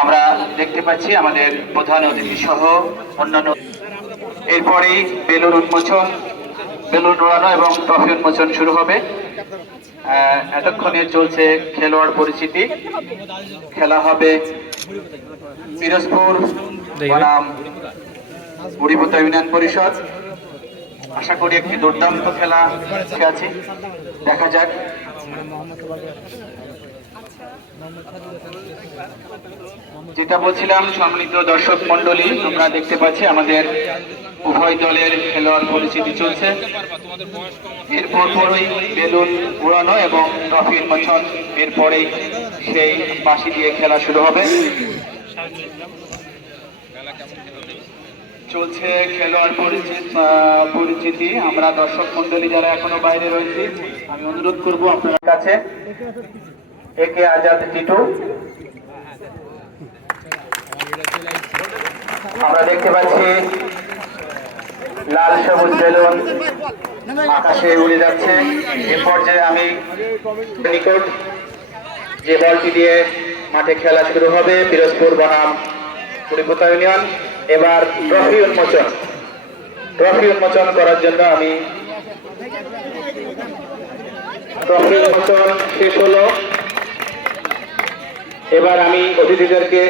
আমরা দেখতে পাচ্ছি আমাদের প্রধান অতিথি সহ অন্যান্য। এরপরেই বেলুন উন্মোচন, বেলুন উড়ানো এবং ট্রফি উন্মোচন শুরু হবে। এতক্ষণে চলছে খেলোয়াড় পরিচিতি। খেলা হবে পিরোজপুর বনাম বুড়িপোতা ইউনিয়ন পরিষদ। আশা করি একটি দুর্দান্ত খেলা আছে, দেখা যাক। যেটা বলছিলাম, সম্মানিত দর্শক মন্ডলী, তোমরা দেখতে পাচ্ছি আমাদের উভয় দলের খেলোয়াড় পরিচিতি চলছে। এরপর পরই বেলুন উড়ানো এবং ট্রফি উন্মোচন, এরপরেই সেই বাঁশি দিয়ে খেলা শুরু হবে। চলছে খেলোয়াড় পরিচিতি। আমরা দর্শক মন্ডলী যারা এখনো বাইরে রয়েছি, আমি অনুরোধ করব আপনার কাছে একে আজাদ টিটু। আমরা দেখতে পাচ্ছি লাল সবুজ বেলুন আকাশে উড়ে যাচ্ছে। এ পর্যায়ে আমি নিকট যে বলটি দিয়ে মাঠে খেলা শুরু হবে পিরোজপুর বনাম বুড়িপোতা ইউনিয়ন। এবার ট্রফি উন্মোচন করার জন্য আমি ট্রফি উন্মোচন শেষ হলো। এবার আমি অতিথিদেরকে